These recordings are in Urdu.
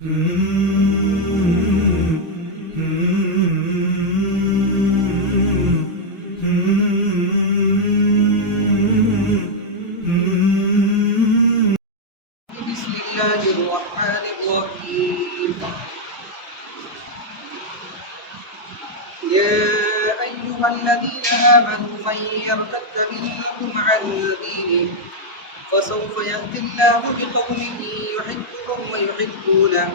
بسم الله الرحمن الرحيم. يا أيها الذين آمنوا من يرتد منكم عن دينه فسوف يأتي الله بقوم يحبهم ويحبونه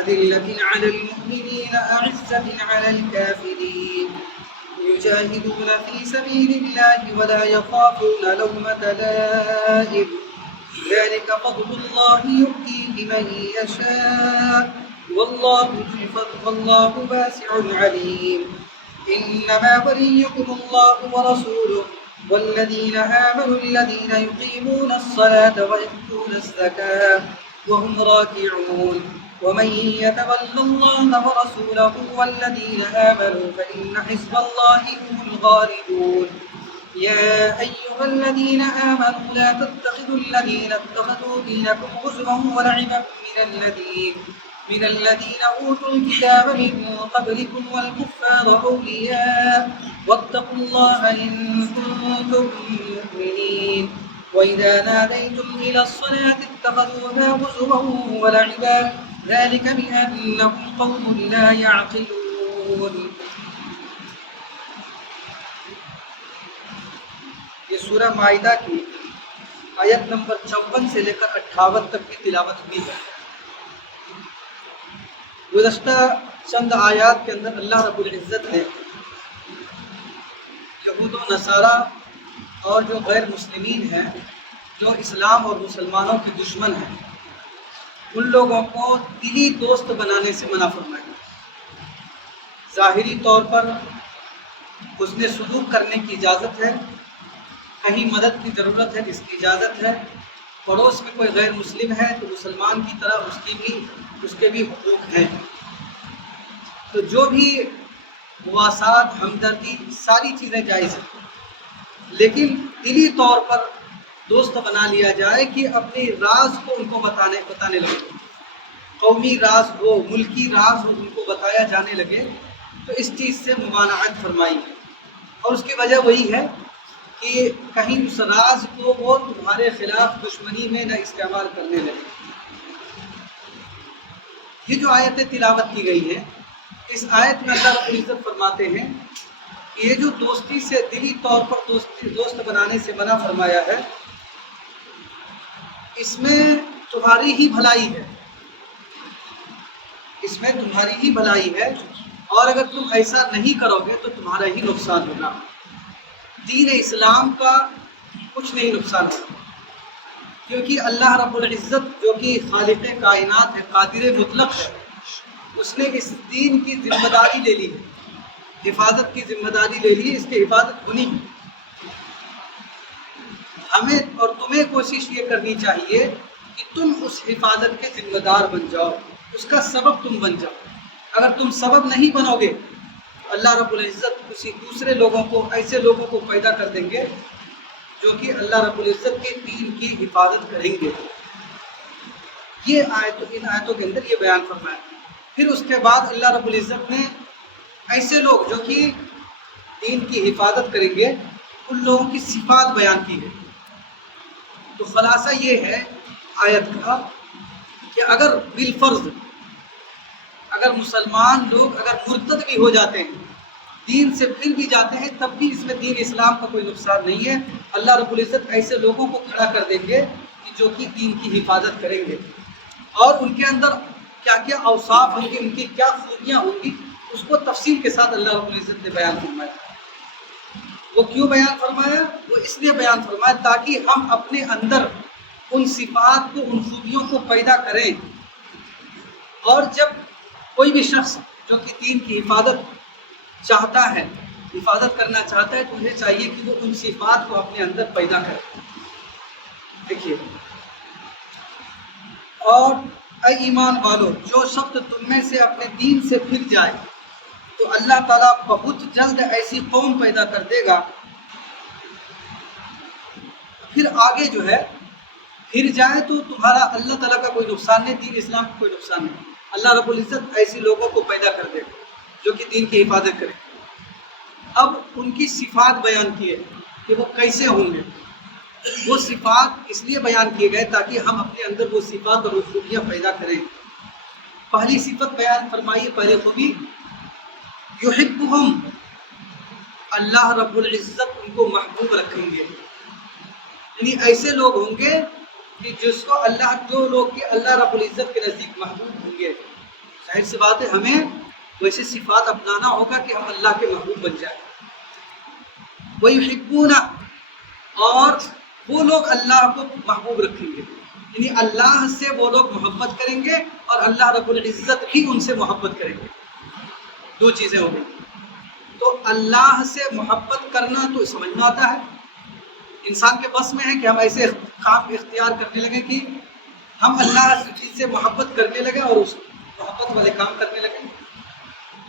أذلة على المؤمنين أعزة على الكافرين يجاهدون في سبيل الله ولا يخافون لومة لائم ذلك فضل الله يؤتيه من يشاء والله ذو الفضل والله واسع عليم. إنما وليكم الله ورسوله والذين آمنوا الذين يقيمون الصلاة ويؤتون الزكاة وهم راكعون ومن يتول الله ورسوله والذين آمنوا فإن حزب الله هم الغالبون. يا أيها الذين آمنوا لا تتخذوا الذين اتخذوا دينكم هزوا ولعبا من الذين أوتوا الكتاب من قبلكم والكفار أولياء واتقوا الله إن كنتم مؤمنين. وإذا ناديتم إلى الصلاة اتخذوها هزوا ولعبا ذلك بأنهم قوم لا يعقلون. یہ سورہ مائدہ کی آیت نمبر 54 سے لے کر 58 تک کی تلاوت ہوئی ہے. گزشتہ چند آیات کے اندر اللہ رب العزت نے یہود و نصارہ اور جو غیر مسلمین ہیں، جو اسلام اور مسلمانوں کے دشمن ہیں، ان لوگوں کو دلی دوست بنانے سے منع فرمایا. ظاہری طور پر حسن سلوک کرنے کی اجازت ہے، کہیں مدد کی ضرورت ہے جس کی اجازت ہے، پڑوس میں کوئی غیر مسلم ہے تو مسلمان کی طرح اس کے بھی حقوق ہیں. تو جو بھی مواسات، ہمدردی، ساری چیزیں جائز ہیں، لیکن دلی طور پر دوست بنا لیا جائے کہ اپنے راز کو ان کو بتانے لگے، قومی راز ہو، ملکی راز ہو، ان کو بتایا جانے لگے، تو اس چیز سے ممانعت فرمائی ہے. اور اس کی وجہ وہی ہے کہ کہیں اس راز کو وہ تمہارے خلاف دشمنی میں نہ استعمال کرنے لگے. یہ جو آیتیں تلاوت کی گئی ہے، اس آیت میں اللہ رب العزت فرماتے ہیں کہ یہ جو دوستی سے دلی طور پر دوست بنانے سے منع فرمایا ہے، اس میں تمہاری ہی بھلائی ہے، اس میں تمہاری ہی بھلائی ہے، اور اگر تم ایسا نہیں کرو گے تو تمہارا ہی نقصان ہوگا. دین اسلام کا کچھ نہیں نقصان ہوگا، کیونکہ اللہ رب العزت جو کہ خالق کائنات ہے، قادر مطلق ہے، اس نے اس دین کی ذمہ داری لے لی ہے، حفاظت کی ذمہ داری لے لی ہے، اس کی حفاظت ہونی ہے. ہمیں اور تمہیں کوشش یہ کرنی چاہیے کہ تم اس حفاظت کے ذمہ دار بن جاؤ، اس کا سبب تم بن جاؤ. اگر تم سبب نہیں بنو گے، اللہ رب العزت کسی دوسرے لوگوں کو، ایسے لوگوں کو پیدا کر دیں گے جو کہ اللہ رب العزت کے دین کی حفاظت کریں گے. یہ ان آیتوں کے اندر یہ بیان فرمایا. پھر اس کے بعد اللہ رب العزت نے ایسے لوگ جو کہ دین کی حفاظت کریں گے، ان لوگوں کی صفات بیان کی ہے. تو خلاصہ یہ ہے آیت کا کہ اگر بالفرض اگر مسلمان لوگ اگر مرتد بھی ہو جاتے ہیں، دین سے پھر بھی جاتے ہیں، تب بھی اس میں دین اسلام کا کوئی نقصان نہیں ہے. اللہ رب العزت ایسے لوگوں کو کھڑا کر دیں گے کہ جو کہ دین کی حفاظت کریں گے، اور ان کے اندر کیا کیا اوصاف ہوں گے، ان کی کیا خوبیاں ہوں گی، اس کو تفصیل کے ساتھ اللہ رب العزت نے بیان فرمایا. وہ کیوں بیان فرمایا؟ وہ اس لیے بیان فرمایا تاکہ ہم اپنے اندر ان صفات کو، ان خوبیوں کو پیدا کریں. اور جب کوئی بھی شخص جو کہ دین کی حفاظت چاہتا ہے، حفاظت کرنا چاہتا ہے، تو انہیں چاہیے کہ وہ ان صفات کو اپنے اندر پیدا کرے. دیکھیے، اور اے ایمان والو، جو شخص تم میں سے اپنے دین سے پھر جائے تو اللہ تعالیٰ بہت جلد ایسی قوم پیدا کر دے گا. پھر آگے جو ہے پھر جائے تو تمہارا اللہ تعالیٰ کا کوئی نقصان نہیں، دین اسلام کا کوئی نقصان نہیں۔ اللہ رب العزت ایسی لوگوں کو پیدا کر دے جو کہ دین کی حفاظت کرے۔ اب ان کی صفات بیان کی ہے کہ وہ کیسے ہوں گے۔ وہ صفات اس لیے بیان کیے گئے تاکہ ہم اپنے اندر وہ صفات اور خوبیاں پیدا کریں۔ پہلی صفت بیان فرمائیے، پہلی خوبی، یحبہم، اللہ رب العزت ان کو محبوب رکھیں گے۔ یعنی ایسے لوگ ہوں گے کہ جس کو جو لوگ کہ اللہ رب العزت کے نزدیک محبوب ہوں گے۔ ظاہر سی بات ہے ہمیں ویسے صفات اپنانا ہوگا کہ ہم اللہ کے محبوب بن جائیں۔ وَيُحِبُّونَ، اور وہ لوگ اللہ کو محبوب رکھیں گے، یعنی اللہ سے وہ لوگ محبت کریں گے اور اللہ رب العزت بھی ان سے محبت کریں گے۔ دو چیزیں ہو گئی۔ تو اللہ سے محبت کرنا تو سمجھ میں آتا ہے، انسان کے بس میں ہے کہ ہم ایسے کام اختیار کرنے لگے کہ ہم اللہ سے محبت کرنے لگے اور اس محبت والے کام کرنے لگے۔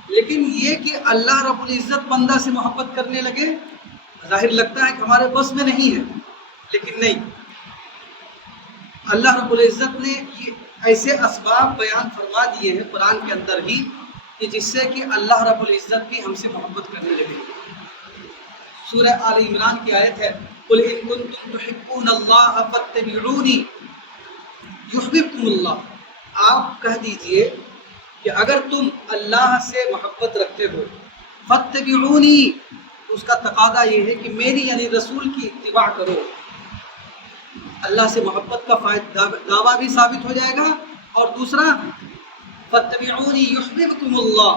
لیکن یہ کہ اللہ رب العزت بندہ سے محبت کرنے لگے، ظاہر لگتا ہے کہ ہمارے بس میں نہیں ہے، لیکن نہیں، اللہ رب العزت نے یہ ایسے اسباب بیان فرما دیے ہیں قرآن کے اندر ہی کہ جس سے کہ اللہ رب العزت بھی ہم سے محبت کرنے لگے۔ سورہ آل عمران کی آیت ہے، قُلْ إِن كُنتُمْ تُحِبُّونَ اللَّهَ فَاتَّبِعُونِي يُحْبِبْكُمُ اللَّهُ، آپ کہہ دیجئے کہ اگر تم اللہ سے محبت رکھتے ہو، فَاتَّبِعُونِي، اس کا تقاضا یہ ہے کہ میری یعنی رسول کی اتباع کرو۔ اللہ سے محبت کا دعویٰ بھی ثابت ہو جائے گا، اور دوسرا فَاتَّبِعُونِي يُحْبِبْكُمُ اللَّهُ،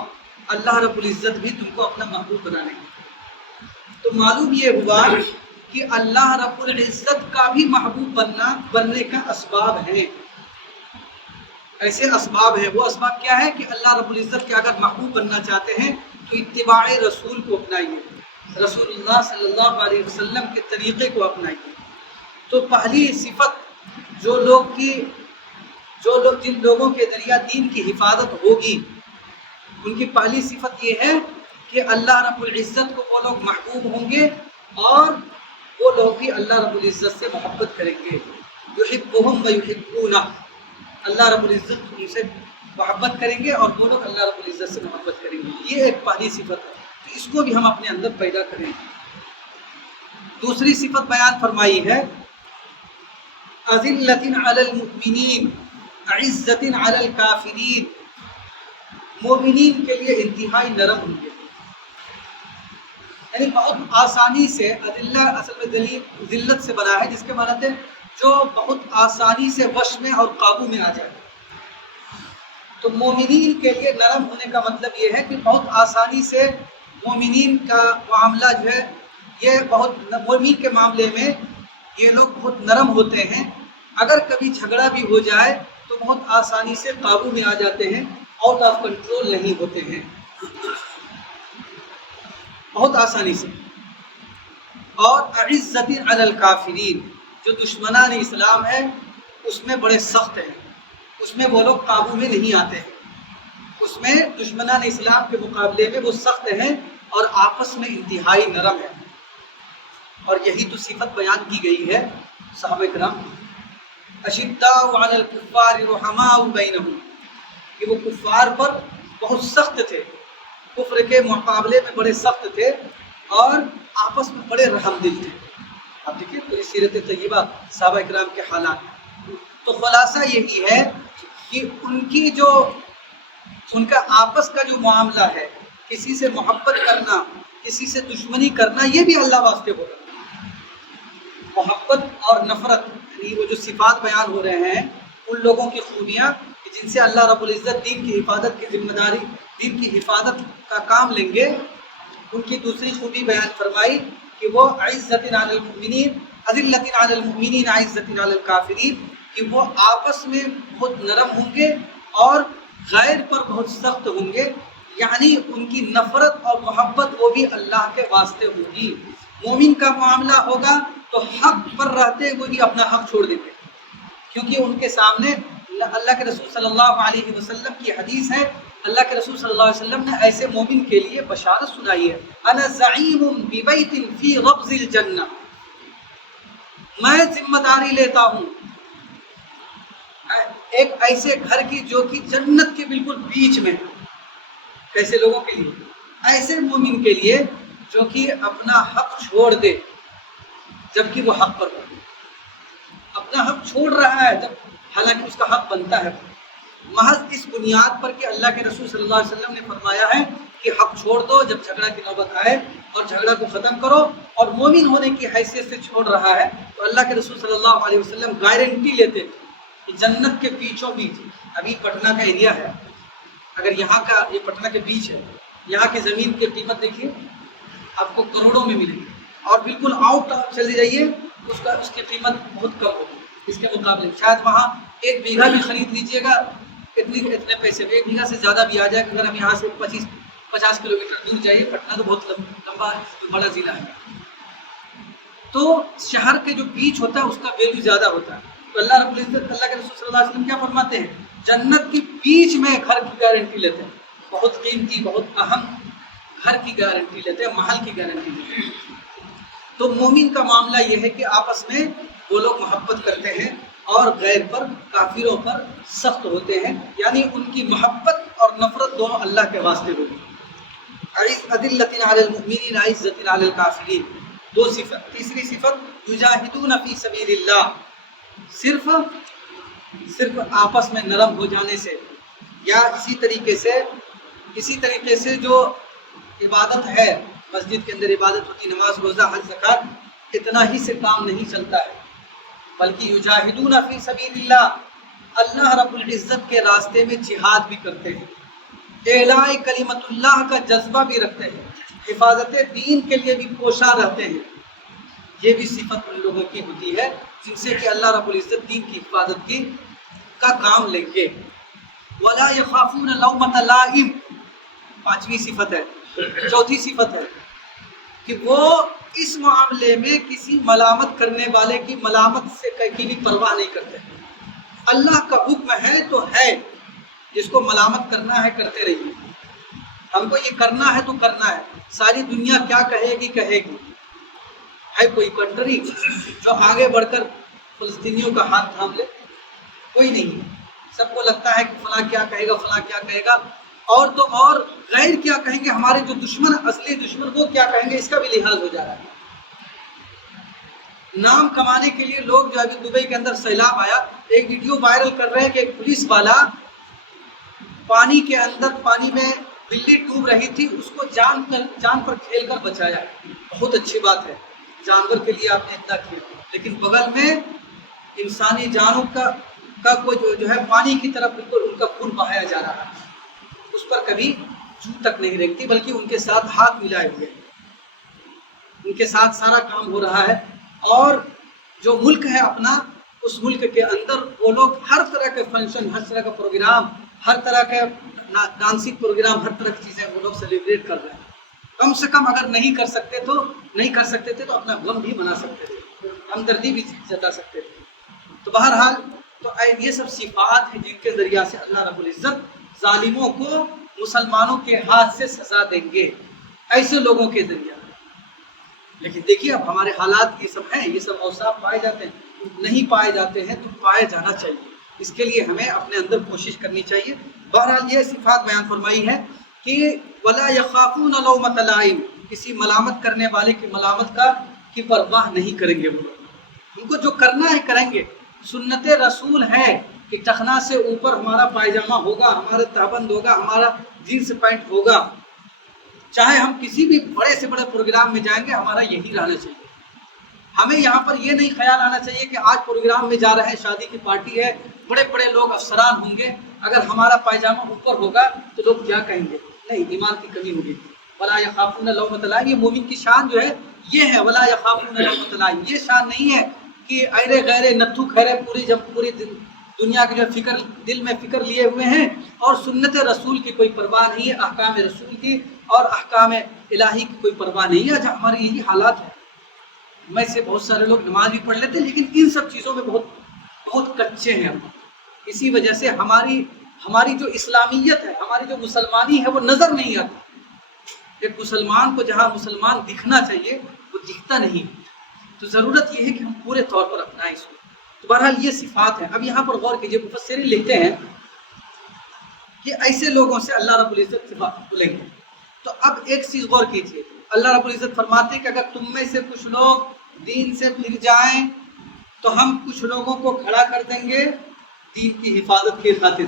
اللہ رب العزت بھی تم کو اپنا محبوب بنا لیں گے۔ تو معلوم یہ ہوا کہ اللہ رب العزت کا بھی محبوب بننے کا اسباب ہیں، ایسے اسباب ہیں۔ وہ اسباب کیا ہے کہ اللہ رب العزت کے اگر محبوب بننا چاہتے ہیں تو اتباع رسول کو اپنائیے، رسول اللہ صلی اللہ علیہ وسلم کے طریقے کو اپنائیے۔ تو پہلی صفت جن لوگوں کے ذریعہ دین کی حفاظت ہوگی، ان کی پہلی صفت یہ ہے کہ اللہ رب العزت کو وہ لوگ محبوب ہوں گے اور وہ لوگ بھی اللہ رب العزت سے محبت کریں گے۔ یحبہم ویحبونہ، اللہ رب العزت ان سے محبت کریں گے اور وہ لوگ اللہ رب العزت سے محبت کریں گے۔ یہ ایک پہلی صفت ہے، تو اس کو بھی ہم اپنے اندر پیدا کریں۔ دوسری صفت بیان فرمائی ہے، اذلۃ علی المؤمنین عزۃ علی الکافرین، مومنین کے لیے انتہائی نرم ہوں گے، یعنی بہت آسانی سے، اذلہ اصل میں ذلت سے بنا ہے، جس کے معنی ہے جو بہت آسانی سے وش میں اور قابو میں آ جائے۔ تو مومنین کے لیے نرم ہونے کا مطلب یہ ہے کہ بہت آسانی سے مومنین کا معاملہ جو ہے یہ مومن کے معاملے میں یہ لوگ بہت نرم ہوتے ہیں، اگر کبھی جھگڑا بھی ہو جائے تو بہت آسانی سے قابو میں آ جاتے ہیں، آؤٹ آف کنٹرول نہیں ہوتے ہیں، بہت آسانی سے۔ اور عزت علی الکافرین، جو دشمنان اسلام ہے اس میں بڑے سخت ہیں، اس میں وہ لوگ قابو میں نہیں آتے ہیں، اس میں دشمنان اسلام کے مقابلے میں وہ سخت ہیں اور آپس میں انتہائی نرم ہیں۔ اور یہی تو صفت بیان کی گئی ہے صحابہ کرام، اشداء علی الکفار رحماء بینہم، کہ وہ کفار پر بہت سخت تھے، کفر کے مقابلے میں بڑے سخت تھے اور آپس میں بڑے رحم دل تھے۔ آپ دیکھیے تو سیرت طیبہ صحابہ کرام کے حالات۔ تو خلاصہ یہی ہے کہ ان کا آپس کا جو معاملہ ہے، کسی سے محبت کرنا، کسی سے دشمنی کرنا، یہ بھی اللہ واسطے ہوگا۔ محبت اور نفرت، یعنی وہ جو صفات بیان ہو رہے ہیں ان لوگوں کی خوبیاں کہ جن سے اللہ رب العزت دین کی حفاظت کی ذمہ داری، دین کی حفاظت کا کام لیں گے، ان کی دوسری خوبی بیان فرمائی کہ وہ عزت علی المؤمنین، اذلۃ علی المؤمنین عزت علی الکافرین، کہ وہ آپس میں بہت نرم ہوں گے اور غیر پر بہت سخت ہوں گے، یعنی ان کی نفرت اور محبت وہ بھی اللہ کے واسطے ہوگی۔ مومن کا معاملہ ہوگا تو حق پر رہتے ہوئے بھی اپنا حق چھوڑ دیتے، کیونکہ ان کے سامنے اللہ کے رسول صلی اللہ علیہ وسلم کی حدیث ہے، اللہ کے رسول صلی اللہ علیہ وسلم نے ایسے مومن کے لیے بشارت سنائی ہے، انا زعیم ببیت فی ربض الجنہ، میں ذمہ داری لیتا ہوں ایک ایسے گھر کی جو کہ جنت کے بالکل بیچ میں ہے. کیسے لوگوں کے لیے؟ ایسے مومن کے لیے جو کہ اپنا حق چھوڑ دے جبکہ وہ حق پر ہو. اپنا حق چھوڑ رہا ہے جب حالانکہ اس کا حق بنتا ہے، محض اس بنیاد پر کہ اللہ کے رسول صلی اللہ علیہ وسلم نے فرمایا ہے کہ حق چھوڑ دو جب جھگڑا کی نوبت آئے اور جھگڑا کو ختم کرو، اور مومن ہونے کی حیثیت سے چھوڑ رہا ہے. تو اللہ کے رسول صلی اللہ علیہ وسلم گارنٹی لیتے کہ جنت کے بیچوں بیچ، ابھی پٹنہ کا ایریا ہے، اگر یہاں کا یہ پٹنہ کے بیچ ہے، یہاں کی زمین کی قیمت دیکھیے آپ کو کروڑوں میں ملے گی، اور بالکل آؤٹ چلے جائیے اس کی قیمت بہت کم ہوگی اس کے مقابلے. شاید وہاں 1 بیگھہ بھی خرید لیجیے گا اتنے پیسے میں، 1 بیگھہ سے زیادہ بھی آ جائے. اگر ہم یہاں سے 50 کلومیٹر دور جائیے، پٹنہ تو بہت لمبا بڑا ضلع ہے، تو شہر کے جو بیچ ہوتا ہے اس کا ویلیو زیادہ ہوتا ہے. تو اللہ رب العزت، اللہ کے رسول صلی اللہ علیہ وسلم کیا فرماتے ہیں؟ جنت کے بیچ میں گھر کی گارنٹی لیتے ہیں، بہت قیمتی بہت اہم گھر کی گارنٹی لیتے ہیں، محل کی گارنٹی لیتے ہیں. تو مومن کا معاملہ یہ ہے کہ آپس میں وہ لوگ محبت کرتے ہیں اور غیر پر، کافروں پر سخت ہوتے ہیں، یعنی ان کی محبت اور نفرت دونوں اللہ کے واسطے ہوگی. اذلۃ علی المؤمنین عزۃ علی الکافرین، 2 صفت. تیسری صفت یجاہدون فی سبیل اللہ، صرف آپس میں نرم ہو جانے سے، یا اسی طریقے سے جو عبادت ہے، مسجد کے اندر عبادت ہوتی، نماز روزہ حج زکات، اتنا ہی سے کام نہیں چلتا ہے، بلکہ یجاہدون فی سبیل اللہ، اللہ رب العزت کے راستے میں جہاد بھی کرتے ہیں، اعلاء کلمت اللہ کا جذبہ بھی رکھتے ہیں، حفاظت دین کے لیے بھی کوشاں رہتے ہیں. یہ بھی صفت ان لوگوں کی ہوتی ہے جن سے کہ اللہ رب العزت دین کی حفاظت کا کام لیں گے. وَلَا يَخَافُونَ لَوْمَةَ لَائِمٍ، 5ویں صفت ہے. 4تھی صفت ہے کہ وہ اس معاملے میں کسی ملامت کرنے والے کی ملامت سے کی بھی پرواہ نہیں کرتے. اللہ کا حکم ہے تو ہے، جس کو ملامت کرنا ہے کرتے رہیے، ہم کو یہ کرنا ہے تو کرنا ہے. ساری دنیا کیا کہے گی کہے گی. ہے کوئی کنٹری جو آگے بڑھ کر فلسطینیوں کا ہاتھ تھام لے؟ کوئی نہیں. سب کو لگتا ہے کہ فلاں کیا کہے گا، فلاں کیا کہے گا، اور تو اور غیر کیا کہیں گے، ہمارے جو دشمن، اصلی دشمن، وہ کیا کہیں گے، اس کا بھی لحاظ ہو جا رہا ہے. نام کمانے کے لیے لوگ جو ابھی دبئی کے اندر سیلاب آیا، ایک ویڈیو وائرل کر رہے ہیں کہ ایک پولیس والا پانی کے اندر، پانی میں بلی ڈوب رہی تھی، اس کو جان پر کھیل کر بچایا. بہت اچھی بات ہے، جانور کے لیے آپ نے اتنا کھیل، لیکن بغل میں انسانی جانوں کا کوئی جو ہے پانی کی طرف بالکل ان کا خون بہایا جا رہا ہے، اس پر کبھی جو تک نہیں رکھتی، بلکہ ان کے ساتھ ہاتھ ملائے ہوئے، ان کے ساتھ سارا کام ہو رہا ہے. اور جو ملک ہے اپنا، اس ملک کے اندر وہ لوگ ہر طرح کے فنکشن، ہر طرح کا پروگرام، ہر طرح کے ڈانسنگ پروگرام، ہر طرح کی چیزیں وہ لوگ سیلیبریٹ کر رہے ہیں. کم سے کم اگر نہیں کر سکتے تھے تو اپنا غم بھی منا سکتے تھے، ہمدردی بھی جتا سکتے تھے. تو بہرحال تو یہ سب صفات ہیں جن کے ذریعہ سے اللہ رب العزت ظالموں کو مسلمانوں کے ہاتھ سے سزا دیں گے، ایسے لوگوں کے ذریعہ. لیکن دیکھیے اب ہمارے حالات یہ سب ہیں، یہ سب اوصاف پائے جاتے ہیں، نہیں پائے جاتے ہیں تو پائے جانا چاہیے. اس کے لیے ہمیں اپنے اندر کوشش کرنی چاہیے. بہرحال یہ صفات بیان فرمائی ہے کہ وَلَا يَخَافُونَ لَوْمَةَ لَائِمٍ، کسی ملامت کرنے والے کی ملامت کی پرواہ نہیں کریں گے. وہ لوگ ان کو جو کرنا ہے کریں گے. سنت رسول ہے کہ ٹخنا سے اوپر ہمارا پائجامہ ہوگا، ہمارا تہبند ہوگا، ہمارا جینس پینٹ ہوگا. چاہے ہم کسی بھی بڑے سے بڑے پروگرام میں جائیں گے، ہمارا یہی رہنا چاہیے. ہمیں یہاں پر یہ نہیں خیال آنا چاہیے کہ آج پروگرام میں جا رہے ہیں، شادی کی پارٹی ہے، بڑے بڑے لوگ افسران ہوں گے، اگر ہمارا پائجامہ اوپر ہوگا تو لوگ کیا کہیں گے. نہیں، ایمان کی کمی ہوگی. وَلَا يَخَافُونَ لَوْمَةَ لَائِمٍ، یہ مومن کی شان جو ہے یہ ہے. وَلَا يَخَافُونَ لَوْمَةَ لَائِمٍ، یہ شان نہیں ہے کہ ایرے غیرے نتھو کھیرے پوری دنیا کی جو فکر دل میں فکر لیے ہوئے ہیں اور سنت رسول کی کوئی پرواہ نہیں ہے، احکام رسول کی اور احکام الہی کی کوئی پرواہ نہیں ہے. آج ہمارے یہی حالات ہیں. میں سے بہت سارے لوگ نماز بھی پڑھ لیتے ہیں، لیکن ان سب چیزوں میں بہت کچے ہیں ہم. اسی وجہ سے ہماری جو اسلامیت ہے، ہماری جو مسلمانی ہے، وہ نظر نہیں آتی. ایک مسلمان کو جہاں مسلمان دکھنا چاہیے وہ دکھتا نہیں. تو ضرورت یہ ہے کہ ہم پورے طور پر اپنائیں اس کو. تو بہرحال یہ صفات ہیں. اب یہاں پر غور کیجئے، مفسرین لکھتے ہیں کہ ایسے لوگوں سے اللہ رب العزت صفات بولیں گے. تو اب ایک چیز غور کیجئے، اللہ رب العزت فرماتے ہیں کہ اگر تم میں سے کچھ لوگ دین سے پھر جائیں تو ہم کچھ لوگوں کو کھڑا کر دیں گے دین کی حفاظت کے خاطر.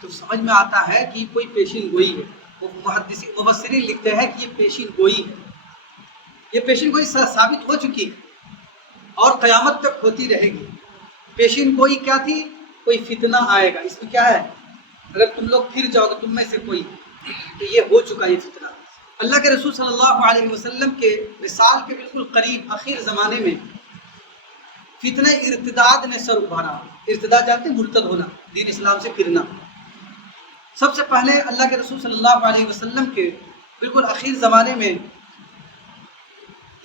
تو سمجھ میں آتا ہے کہ کوئی پیشین گوئی ہے. مفسرین لکھتے ہیں کہ یہ پیشین گوئی ہے، یہ پیشین گوئی ثابت ہو چکی ہے اور قیامت تک ہوتی رہے گی. پیشین گوئی کیا تھی؟ کوئی فتنہ آئے گا. اس میں کیا ہے؟ اگر تم لوگ پھر جاؤ گے تم میں سے کوئی، تو یہ ہو چکا یہ فتنہ. اللہ کے رسول صلی اللہ علیہ وسلم کے وصال کے بالکل قریب آخر زمانے میں فتنہ ارتداد نے سر ابھارا. ارتداد جانتے ہیں؟ مرتد ہونا، دین اسلام سے پھرنا. سب سے پہلے اللہ کے رسول صلی اللہ علیہ وسلم کے بالکل آخر زمانے میں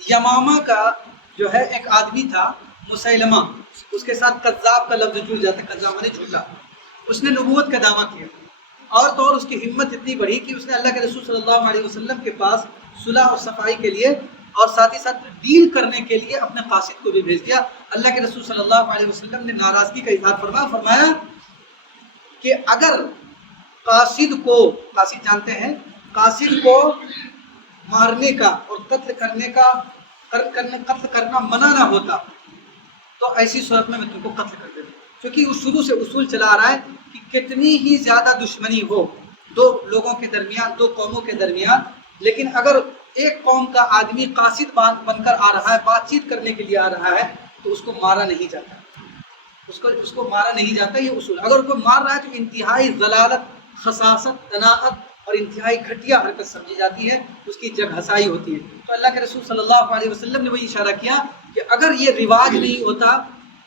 یمامہ کا جو ہے ایک آدمی تھا مسیلمہ، اس کے ساتھ کذاب کا لفظ جڑ جاتا ہے، کذاب مانے جھوٹا. اس نے نبوت کا دعویٰ کیا اور تو اور اس کی ہمت اتنی بڑھی کہ اس نے اللہ کے رسول صلی اللہ علیہ وسلم کے پاس صلح اور صفائی کے لیے اور ساتھ ہی ساتھ ڈیل کرنے کے لیے اپنے قاصد کو بھی بھیج دیا. اللہ کے رسول صلی اللہ علیہ وسلم نے ناراضگی کا اظہار فرمایا کہ اگر قاصد کو، قاصد جانتے ہیں، قاصد کو مارنے کا اور قتل کرنا منع نہ ہوتا تو ایسی صورت میں تم کو قتل کر دیتا. کیونکہ اس شروع سے اصول چلا آ رہا ہے کہ کتنی ہی زیادہ دشمنی ہو دو لوگوں کے درمیان، دو قوموں کے درمیان، لیکن اگر ایک قوم کا آدمی قاصد بن کر آ رہا ہے، بات چیت کرنے کے لیے آ رہا ہے، تو اس کو مارا نہیں جاتا. اس کو مارا نہیں جاتا. یہ اصول، اگر کوئی مار رہا ہے تو انتہائی ضلالت، خساست، تناعت اور انتہائی گھٹیا حرکت سمجھی جاتی ہے، اس کی جگ ہسائی ہوتی ہے. تو اللہ کے رسول صلی اللہ علیہ وسلم نے وہی اشارہ کیا کہ اگر یہ رواج نہیں ہوتا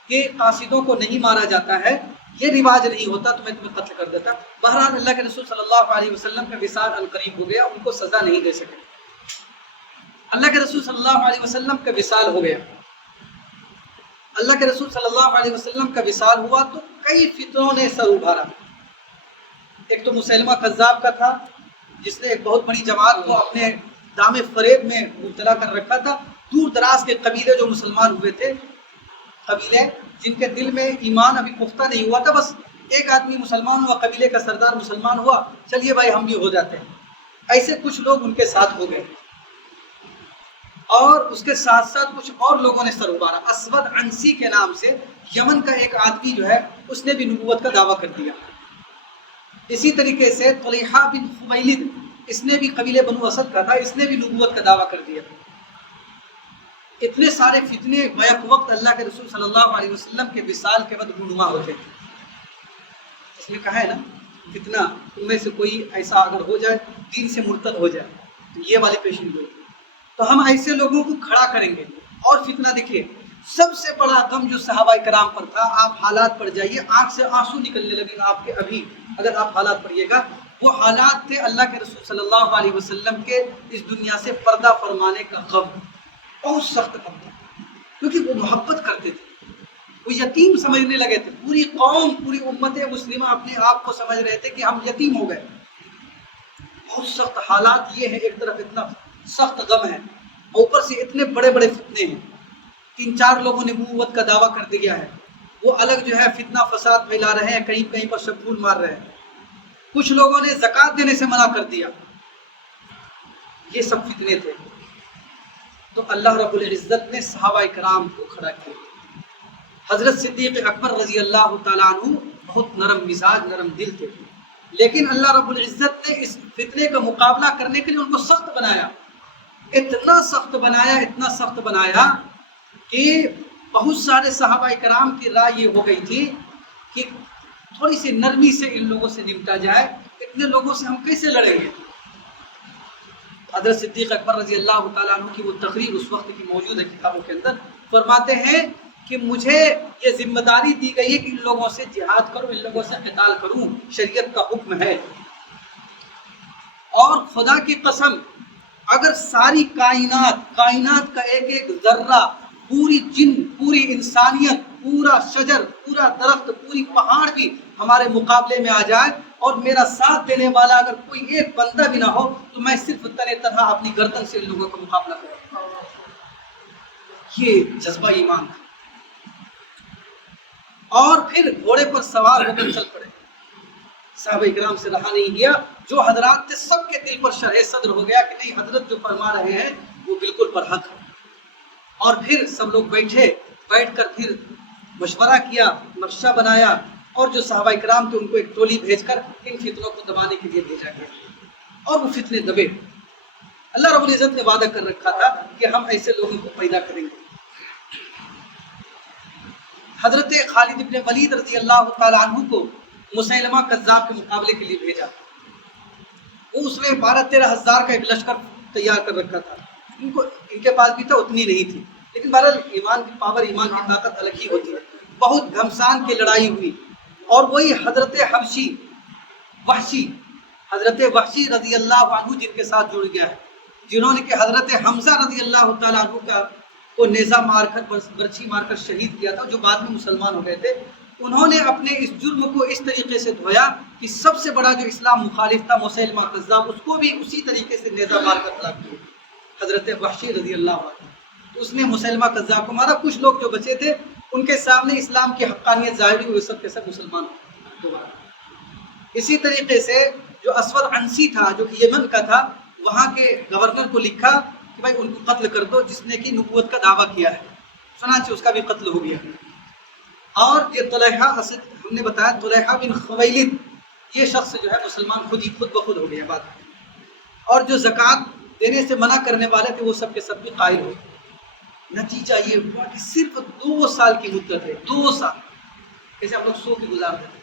کہ قاصدوں کو نہیں مارا جاتا ہے، یہ رواج نہیں ہوتا تو میں تمہیں قتل کر دیتا. بہرحال اللہ کے رسول صلی اللہ علیہ وسلم کا وصال عنقریب ہو گیا، ان کو سزا نہیں دے سکے. اللہ کے رسول صلی اللہ علیہ وسلم کا وصال ہو گیا. اللہ کے رسول صلی اللہ علیہ وسلم کا وصال ہوا تو کئی فتنوں نے سر ابھارا. ایک تو مسیلمہ کذاب کا تھا، جس نے ایک بہت بڑی جماعت کو اپنے دام فریب میں مبتلا کر رکھا تھا. دور دراز کے قبیلے جو مسلمان ہوئے تھے، قبیلے جن کے دل میں ایمان ابھی پختہ نہیں ہوا تھا، بس ایک آدمی مسلمان ہوا، قبیلے کا سردار مسلمان ہوا، چلیے بھائی ہم بھی ہو جاتے ہیں. ایسے کچھ لوگ ان کے ساتھ ہو گئے اور اس کے ساتھ ساتھ کچھ اور لوگوں نے سر ابھارا. اسود عنسی کے نام سے یمن کا ایک آدمی جو ہے اس نے بھی نبوت کا دعویٰ کر دیا. اسی طریقے سے طلیحہ بن خویلد، اس نے بھی قبیلے بنو اسد کا تھا، اس نے بھی نبوت کا دعویٰ کر دیا. اتنے سارے فتنے بیک وقت اللہ کے رسول صلی اللہ علیہ وسلم کے وصال کے بعد رونما ہوتے تھے. اس نے کہا ہے نا فتنہ تم میں سے کوئی ایسا اگر ہو جائے دین سے مرتد ہو جائے تو یہ والی پیشن گوئی. تو ہم ایسے لوگوں کو کھڑا کریں گے. اور فتنہ دیکھیے، سب سے بڑا غم جو صحابہ کرام پر تھا، آپ حالات پر جائیے، آنکھ سے آنسو نکلنے لگے گا آپ کے. ابھی اگر آپ حالات پڑھیے گا، وہ حالات تھے اللہ کے رسول صلی اللہ علیہ وسلم کے اس دنیا سے پردہ فرمانے کا غم. بہت سخت غم تھا کیونکہ وہ محبت کرتے تھے، وہ یتیم سمجھنے لگے تھے. پوری قوم، پوری امت مسلمہ اپنے آپ کو سمجھ رہے تھے کہ ہم یتیم ہو گئے. بہت سخت حالات یہ ہے، ایک طرف اتنا سخت غم ہے، اوپر سے اتنے بڑے بڑے فتنے ہیں. 3-4 لوگوں نے نبوت کا دعویٰ کر دیا ہے، وہ الگ جو ہے فتنہ فساد پھیلا رہے ہیں، کہیں کہیں پر شبول مار رہے ہیں. کچھ لوگوں نے زکوٰۃ دینے سے منع کر دیا. یہ سب فتنے تھے. تو اللہ رب العزت نے صحابہ کرام کو کھڑا کیا. حضرت صدیق اکبر رضی اللہ تعالیٰ عنہ بہت نرم مزاج، نرم دل تھے، لیکن اللہ رب العزت نے اس فتنے کا مقابلہ کرنے کے لیے ان کو سخت بنایا. اتنا سخت بنایا، اتنا سخت بنایا کہ بہت سارے صحابہ کرام کی رائے یہ ہو گئی تھی کہ تھوڑی سی نرمی سے ان لوگوں سے نمٹا جائے، اتنے لوگوں سے ہم کیسے لڑیں گے. حضرت صدیق اکبر رضی اللہ تعالیٰ عنہ کی وہ تقریر اس وقت کی موجود ہے کتابوں کے اندر. فرماتے ہیں کہ مجھے یہ ذمہ داری دی گئی ہے کہ ان لوگوں سے جہاد کروں، ان لوگوں سے قتال کروں، شریعت کا حکم ہے. اور خدا کی قسم اگر ساری کائنات کا ایک ایک ذرہ، پوری جن، پوری انسانیت، پورا شجر، پورا درخت، پوری پہاڑ بھی ہمارے مقابلے میں آ جائے اور میرا ساتھ دینے والا اگر کوئی ایک بندہ بھی نہ ہو تو میں صرف تنہا اپنی گردن سے ان لوگوں کا مقابلہ کروں. یہ جذبہ ایمان تھا. اور پھر گھوڑے پر سوار ہو کر چل پڑے. صحابہ اکرام سے رہا نہیں گیا. جو حضرات تھے سب کے دل پر شرح صدر ہو گیا کہ نہیں، حضرت جو فرما رہے ہیں وہ بالکل برحق ہے. اور پھر سب لوگ بیٹھ کر پھر مشورہ کیا، نقشہ بنایا، اور جو صحابہ اکرام تھے ان کو ایک ٹولی بھیج کر ان فتنوں کو دبانے کے لیے بھیجا گیا. اور وہ فتنے دبے. اللہ رب العزت نے وعدہ کر رکھا تھا کہ ہم ایسے لوگوں کو پیدا کریں گے. حضرت خالد بن ولید رضی اللہ تعالی عنہ کو مسیلمہ کذاب کے مقابلے کے لیے بھیجا. وہ اس نے 12-13 ہزار کا ایک لشکر تیار کر رکھا تھا. ان کے پاس بھی تھا، اتنی نہیں تھی، لیکن بہرحال ایمان کی پاور، ایمان کی طاقت الگ ہی ہوتی ہے. بہت گھمسان کی لڑائی ہوئی، اور وہی حضرت وحشی رضی اللہ عنہ جن کے ساتھ جڑ گیا ہے، جنہوں نے کہ حضرت حمزہ رضی اللہ تعالیٰ عنہ کو نیزہ مار کر، برچھی مار کر شہید کیا تھا، جو بعد میں مسلمان ہو گئے تھے. انہوں نے اپنے اس جرم کو اس طریقے سے دھویا کہ سب سے بڑا جو اسلام مخالف تھا مسیلمہ کذاب، اس کو بھی اسی طریقے سے نیزہ مار کر ہلاک کیا. حضرت وحشی رضی اللہ عنہ، اس نے مسیلمہ کذاب کو مارا. کچھ لوگ جو بچے تھے ان کے سامنے اسلام کی حقانیت ظاہر ہوئی، وہ سب کے سب مسلمان دوبارہ. اسی طریقے سے جو اسود عنسی تھا، جو کہ یمن کا تھا، وہاں کے گورنر کو لکھا کہ بھائی ان کو قتل کر دو، جس نے کہ نبوت کا دعویٰ کیا ہے. چنانچہ اس کا بھی قتل ہو گیا. اور یہ طلحہ، ہم نے بتایا طلحہ بن خویلد، یہ شخص جو ہے مسلمان خود بخود ہو گیا بعد میں. اور جو زکوٰۃ دینے سے منع کرنے والے تھے وہ سب کے سب بھی قائل ہوئے. نتیجہ یہ ہوا کہ صرف 2 سال کی مدت ہے، 2 سال، جیسے آپ لوگ 100 کی گزار دیتے،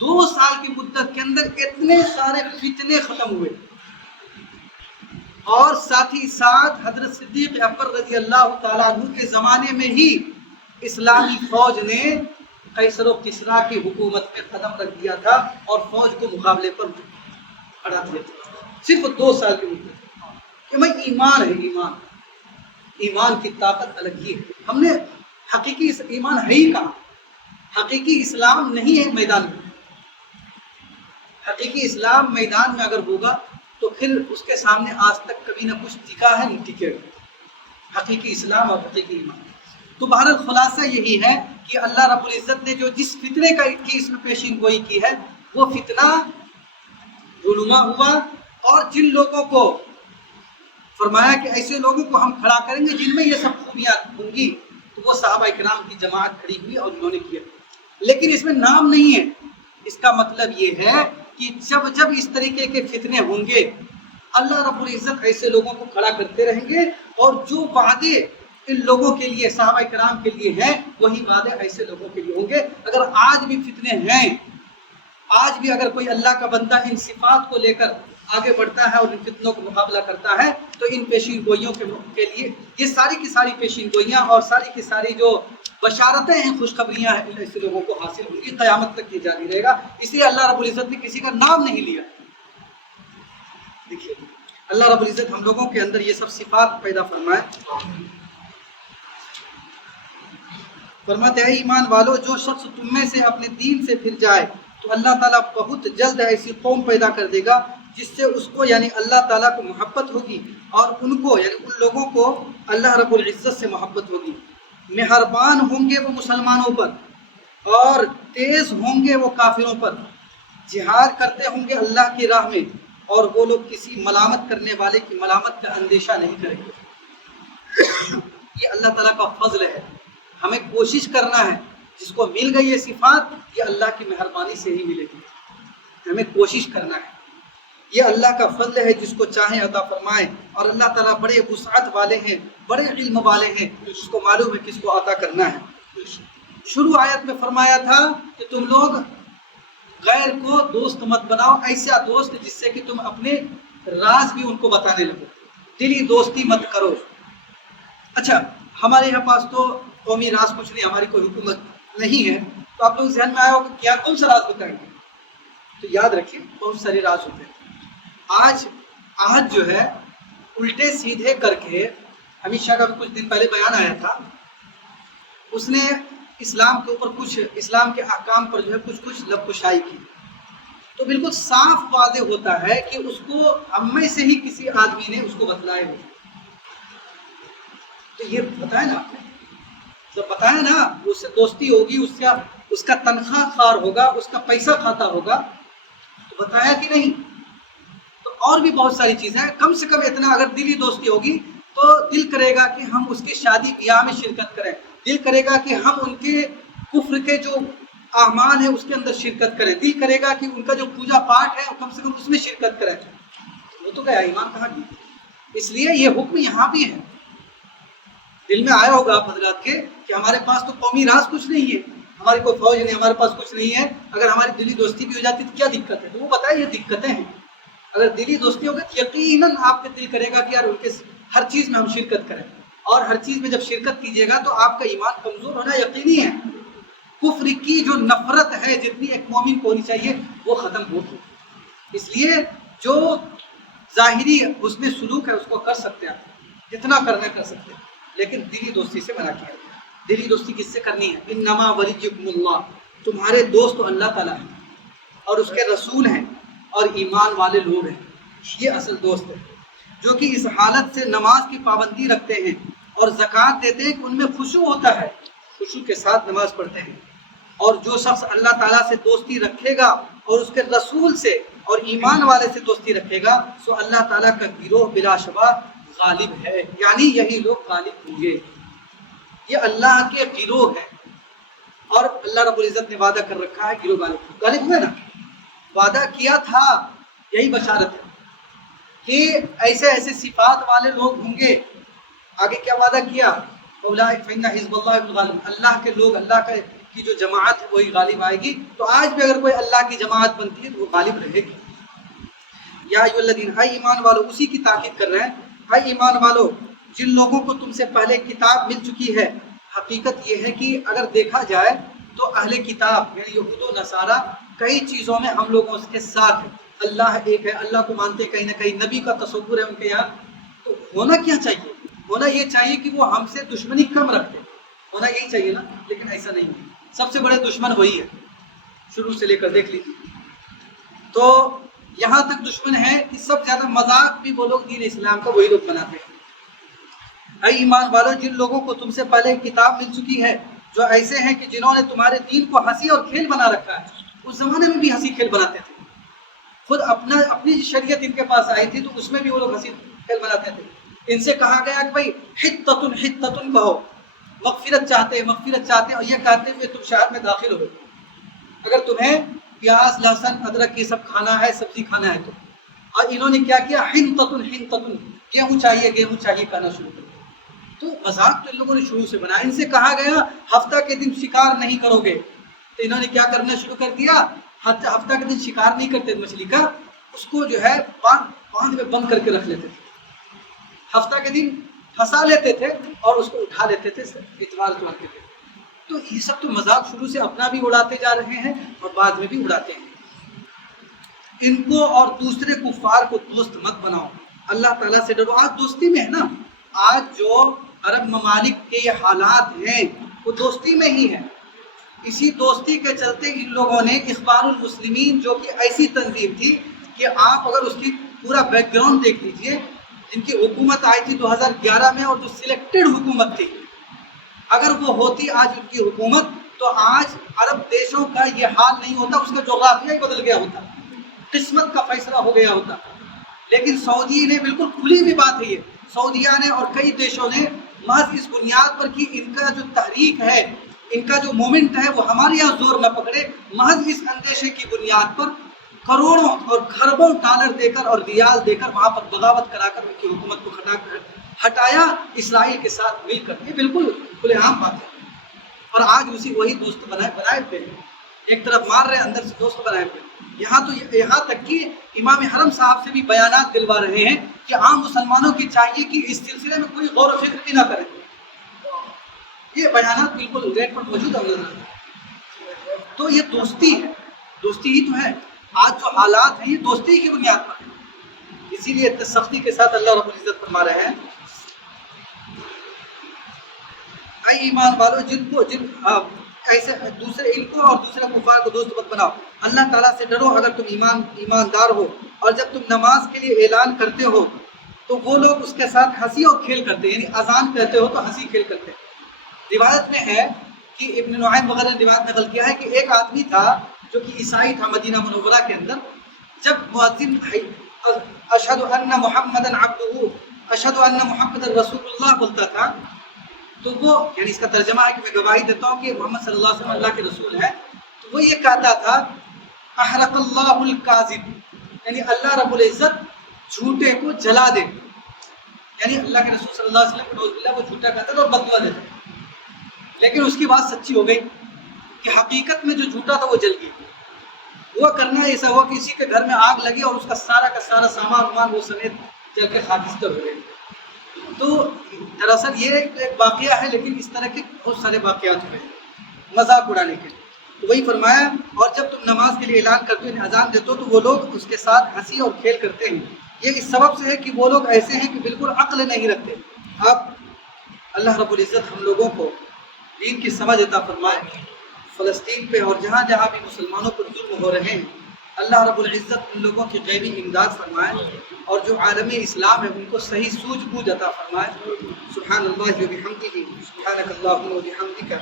2 سال کی مدت کے اندر اتنے سارے فتنے ختم ہوئے. اور ساتھ ہی ساتھ حضرت صدیق اکبر رضی اللہ تعالیٰ عنہ کے زمانے میں ہی اسلامی فوج نے قیصر و کسریٰ کی حکومت میں قدم رکھ دیا تھا اور فوج کو مقابلے پر اڑا دیا تھا. صرف 2 سال کی مدت کہ میں ایمان ہے، ایمان کی طاقت الگ ہی ہے. ہم نے حقیقی ایمان ہے ہی کہاں؟ حقیقی اسلام نہیں ہے میدان میں. حقیقی اسلام میدان میں اگر ہوگا تو پھر اس کے سامنے آج تک کبھی نہ کچھ ٹکا ہے، نہیں ٹکے گا حقیقی اسلام اور حقیقی ایمان. تو بہرحال خلاصہ یہی ہے کہ اللہ رب العزت نے جو جس فتنے کی اس میں پیشین گوئی کی ہے، وہ فتنہ رونما ہوا. اور جن لوگوں کو فرمایا کہ ایسے لوگوں کو ہم کھڑا کریں گے جن میں یہ سب خوبیاں ہوں گی، تو وہ صحابہ کرام کی جماعت کھڑی ہوئی اور انہوں نے کیا. لیکن اس میں نام نہیں ہے. اس کا مطلب یہ ہے کہ جب اس طریقے کے فتنے ہوں گے، اللہ رب العزت ایسے لوگوں کو کھڑا کرتے رہیں گے، اور جو وعدے ان لوگوں کے لیے، صحابہ کرام کے لیے ہیں، وہی وعدے ایسے لوگوں کے لیے ہوں گے. اگر آج بھی فتنے ہیں، آج بھی اگر کوئی اللہ کا بندہ ان صفات کو لے کر آگے بڑھتا ہے اور ان فتنوں کو مقابلہ کرتا ہے، تو ان پیشین گوئیوں کے لیے یہ ساری کی ساری پیشین گوئیاں اور ساری کی ساری جو بشارتیں ہیں، خوشخبریاں ہیں، ان ایسے لوگوں کو حاصل ہوں گی. قیامت تک یہ جاری رہے گا. اس لیے اللہ رب العزت نے کسی کا نام نہیں لیا. دیکھیے اللہ رب العزت ہم لوگوں کے اندر یہ سب صفات پیدا فرمائے. فرماتے ہیں ایمان والو، جو شخص تم میں سے اپنے دین سے پھر جائے تو اللہ تعالیٰ بہت جلد ایسی قوم پیدا کر دے گا جس سے اس کو یعنی اللہ تعالیٰ کو محبت ہوگی، اور ان کو یعنی ان لوگوں کو اللہ رب العزت سے محبت ہوگی. مہربان ہوں گے وہ مسلمانوں پر، اور تیز ہوں گے وہ کافروں پر. جہاد کرتے ہوں گے اللہ کی راہ میں، اور وہ لوگ کسی ملامت کرنے والے کی ملامت کا اندیشہ نہیں کریں گے. یہ اللہ تعالیٰ کا فضل ہے. ہمیں کوشش کرنا ہے، جس کو مل گئی یہ صفات، یہ اللہ کی مہربانی سے ہی ملے گی. ہمیں کوشش کرنا ہے. یہ اللہ کا فضل ہے، جس کو چاہیں عطا فرمائے. اور اللہ تعالیٰ بڑے وسعت والے ہیں، بڑے علم والے ہیں، جس کو معلوم ہے کس کو عطا کرنا ہے. شروع آیت میں فرمایا تھا کہ تم لوگ غیر کو دوست مت بناؤ، ایسا دوست جس سے کہ تم اپنے راز بھی ان کو بتانے لگو. دلی دوستی مت کرو. اچھا، ہمارے یہاں پاس تو قومی راز کچھ نہیں، ہماری کوئی حکومت نہیں ہے. تو آپ لوگ ذہن میں آیا ہوگا کیا کون سا راز بتائیں گے؟ تو یاد رکھیے بہت سارے راز ہوتے ہیں. آج جو ہے الٹے سیدھے کر کے، امت شاہ کا بھی کچھ دن پہلے بیان آیا تھا، اس نے اسلام کے اوپر کچھ اسلام کے احکام پر جو ہے کچھ لب کشائی کی. تو بالکل صاف واضح ہوتا ہے کہ اس کو ہم میں سے ہی کسی آدمی نے اس کو بتلائے ہو. تو یہ بتائے نا آپ نے، جب بتایا نا اس سے دوستی ہوگی، اس کا تنخواہ خوار ہوگا، اس کا پیسہ کھاتا ہوگا، تو بتایا کہ نہیں؟ تو اور بھی بہت ساری چیزیں ہیں، کم سے کم اتنا اگر دلی دوستی ہوگی تو دل کرے گا کہ ہم اس کی شادی بیاہ میں شرکت کریں، دل کرے گا کہ ہم ان کے کفر کے جو اعمال ہیں اس کے اندر شرکت کریں، دل کرے گا کہ ان کا جو پوجا پاٹ ہے کم سے کم اس میں شرکت کریں۔ وہ تو گیا، ایمان کہاں گیا؟ اس لیے یہ حکم یہاں بھی ہے۔ دل میں آیا ہوگا آپ حضرات کے کہ ہمارے پاس تو قومی راز کچھ نہیں ہے، ہماری کوئی فوج نہیں، ہمارے پاس کچھ نہیں ہے، اگر ہماری دلی دوستی بھی ہو جاتی تو کیا دقت ہے؟ تو وہ بتائے یہ دقتیں ہیں۔ اگر دلی دوستی ہوگی تو یقیناً آپ کا دل کرے گا کہ یار ان کے ہر چیز میں ہم شرکت کریں، اور ہر چیز میں جب شرکت کیجیے گا تو آپ کا ایمان کمزور ہونا یقینی ہے۔ کفر کی جو نفرت ہے جتنی ایک مومن کو ہونی چاہیے وہ ختم ہوگی۔ اس لیے جو ظاہری حسن سلوک ہے اس کو کر سکتے ہیں، جتنا کرنا کر سکتے ہیں، لیکن دلی دوستی سے منع کیا گیا۔ دلی دوستی کس سے کرنی ہے؟ انما ولیکم اللہ، تمہارے دوست تو اللہ تعالیٰ ہے اور اس کے رسول ہیں اور ایمان والے لوگ ہیں، یہ اصل دوست ہے جو کہ اس حالت سے نماز کی پابندی رکھتے ہیں اور زکوٰۃ دیتے ہیں کہ ان میں خشوع ہوتا ہے، خشوع کے ساتھ نماز پڑھتے ہیں۔ اور جو شخص اللہ تعالیٰ سے دوستی رکھے گا اور اس کے رسول سے اور ایمان والے سے دوستی رکھے گا سو اللہ تعالیٰ کا گروہ بلا شبہ غالب ہے، یعنی یہی لوگ غالب ہوں گے۔ یہ اللہ کے گروہ ہے اور اللہ رب العزت نے وعدہ کر رکھا ہے گروہ غالب ہوئے نا، وعدہ کیا تھا، یہی بشارت ہے کہ ایسے ایسے صفات والے لوگ ہوں گے۔ آگے کیا وعدہ کیا؟ اولئک فإن حزب اللہ هم الغالبون، اللہ کے لوگ، اللہ کی جو جماعت ہے وہی غالب آئے گی۔ تو آج بھی اگر کوئی اللہ کی جماعت بنتی ہے تو وہ غالب رہے گی۔ یا ایھا الذین، اے ایمان والو، اسی کی تاکید کر رہے ہیں، اے ایمان والو جن لوگوں کو تم سے پہلے کتاب مل چکی ہے۔ حقیقت یہ ہے کہ اگر دیکھا جائے تو اہل کتاب یعنی یہود و نصارہ کئی چیزوں میں ہم لوگوں کے ساتھ ہیں، اللہ ایک ہے، اللہ کو مانتے، کہیں نہ کہیں نبی کا تصور ہے ان کے یہاں۔ تو ہونا کیا چاہیے؟ ہونا یہ چاہیے کہ وہ ہم سے دشمنی کم رکھتے، ہونا یہی چاہیے نا، لیکن ایسا نہیں ہے۔ سب سے بڑے دشمن وہی ہے، شروع سے لے کر دیکھ لیجیے۔ تو یہاں تک دشمن ہے کہ سب زیادہ مذاق بھی وہ لوگ دین اسلام کا وہی لوگ بناتے ہیں۔ اے ایمان والو جن لوگوں کو تم سے پہلے کتاب مل چکی ہے، جو ایسے ہیں کہ جنہوں نے تمہارے دین کو ہنسی اور کھیل بنا رکھا ہے۔ اس زمانے میں بھی ہنسی کھیل بناتے تھے، خود اپنی شریعت ان کے پاس آئی تھی تو اس میں بھی وہ لوگ ہنسی کھیل بناتے تھے۔ ان سے کہا گیا کہ بھائی حتتن حتتن کہو، مغفرت چاہتے ہیں، مغفرت چاہتے ہیں، اور یہ کہتے ہیں کہ تم شہر میں داخل ہو، اگر تمہیں پیاز لہسن ادرک یہ سب کھانا ہے، سبزی کھانا ہے تو۔ اور انہوں نے کیا کیا؟ حنطتن حنطتن، گیہوں چاہیے گیہوں چاہیے کہنا شروع کر دیا۔ تو مذاق تو ان لوگوں نے شروع سے بنایا۔ ان سے کہا گیا ہفتہ کے دن شکار نہیں کرو گے، تو انہوں نے کیا کرنا شروع کر دیا؟ ہفتہ کے دن شکار نہیں کرتے مچھلی کا، اس کو جو ہے باندھ میں بند کر کے رکھ لیتے تھے، ہفتہ کے دن پھنسا لیتے تھے اور اس کو اٹھا لیتے تھے اتوار کے دن۔ تو یہ سب تو مذاق شروع سے اپنا بھی اڑاتے جا رہے ہیں اور بعد میں بھی اڑاتے ہیں۔ ان کو اور دوسرے کفار کو دوست مت بناؤ، اللہ تعالیٰ سے ڈرو۔ آج دوستی میں ہے نا، آج جو عرب ممالک کے یہ حالات ہیں وہ دوستی میں ہی ہے۔ اسی دوستی کے چلتے ان لوگوں نے اخبار المسلمین جو کہ ایسی تنظیم تھی کہ آپ اگر اس کی پورا بیک گراؤنڈ دیکھ لیجئے، جن کی حکومت آئی تھی 2011 میں اور جو سلیکٹڈ حکومت تھی، اگر وہ ہوتی آج ان کی حکومت تو آج عرب دیشوں کا یہ حال نہیں ہوتا، اس کا جغرافیہ ہی بدل گیا ہوتا، قسمت کا فیصلہ ہو گیا ہوتا۔ لیکن سعودی نے بالکل کھلی ہوئی بات ہے، یہ سعودیہ نے اور کئی دیشوں نے محض اس بنیاد پر کہ ان کا جو تحریک ہے، ان کا جو مومنٹ ہے وہ ہمارے یہاں زور نہ پکڑے، محض اس اندیشے کی بنیاد پر کروڑوں اور خربوں ڈالر دے کر اور ریال دے کر وہاں پر بغاوت کرا کر ان کی حکومت کو ہٹایا اسرائیل کے ساتھ مل کر۔ یہ بالکل کھلے عام بات ہے، اور آج اسی وہی دوست بنائے پہ ایک طرف مار رہے، اندر سے دوست بنائے پہ۔ یہاں تک کہ امام حرم صاحب سے بھی بیانات دلوا رہے ہیں کہ عام مسلمانوں کی چاہیے کہ اس سلسلے میں کوئی غور و فکر بھی نہ کریں۔ یہ بیانات بالکل ریٹ پر موجود ہے۔ تو یہ دوستی ہے، دوستی ہی تو ہے۔ آج جو حالات ہیں یہ دوستی کی بنیاد پر ہے، اسی لیے سختی کے ساتھ اللہ رب العزت فرما رہے ہیں، اے ایمان والو ایسے دوسرے ان کو اور دوسرے کفار کو دوست مت بناؤ، اللہ تعالیٰ سے ڈرو اگر تم ایماندار ہو، اور جب تم نماز کے لیے اعلان کرتے ہو تو وہ لوگ اس کے ساتھ ہنسی اور کھیل کرتے ہیں، یعنی اذان کہتے ہو تو ہنسی کھیل کرتے ہیں۔ روایت میں ہے کہ ابن نعیم وغیرہ نے روایت نقل کیا ہے کہ ایک آدمی تھا جو کہ عیسائی تھا مدینہ منورہ کے اندر. جب مؤذن اشہد ان محمد عبدہ اشہد ان محمد رسول اللہ بولتا تھا تو وہ یعنی اس کا ترجمہ ہے کہ میں گواہی دیتا ہوں کہ محمد صلی اللہ علیہ وسلم اللہ کے رسول ہے، تو وہ یہ کہتا تھا احرق اللہ الکاذب، یعنی اللہ رب العزت جھوٹے کو جلا دے. یعنی اللہ کے رسول صلی اللہ علیہ وسلم نعوذ باللہ وہ جھوٹا کہتا تھا اور بددعا دیتا تھا، لیکن اس کی بات سچی ہو گئی کہ حقیقت میں جو جھوٹا تھا وہ جل گیا. وہ کرنا ایسا ہوا کہ کسی کے گھر میں آگ لگی اور اس کا سارا سامان وہ سمیت جل کے خاکستر ہو گئے. تو دراصل یہ ایک واقعہ ہے، لیکن اس طرح کے بہت سارے واقعات ہوئے مذاق اڑانے کے. تو وہی فرمایا اور جب تم نماز کے لیے اعلان کرتے ہو اذان دیتے ہو تو وہ لوگ اس کے ساتھ ہنسی اور کھیل کرتے ہیں. یہ اس سبب سے ہے کہ وہ لوگ ایسے ہیں کہ بالکل عقل نہیں رکھتے. اب اللہ رب العزت ہم لوگوں کو دین کی سمجھ عطا فرمائے. فلسطین پہ اور جہاں جہاں بھی مسلمانوں پر ظلم ہو رہے ہیں اللہ رب العزت ان لوگوں کی غیبی امداد فرمائے اور جو عالم اسلام ہے ان کو صحیح سوجھ بوجھ عطا فرمائے. سبحان اللہ و بحمدہ سبحانک اللہم و بحمدک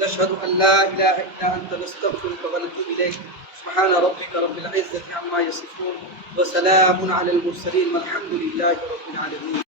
نشہد ان لا الہ الا انت نستغفرک و نتوب الیک. سبحان ربک رب العزة عما یصفون وسلام علی المرسلین والحمد للہ رب العالمین.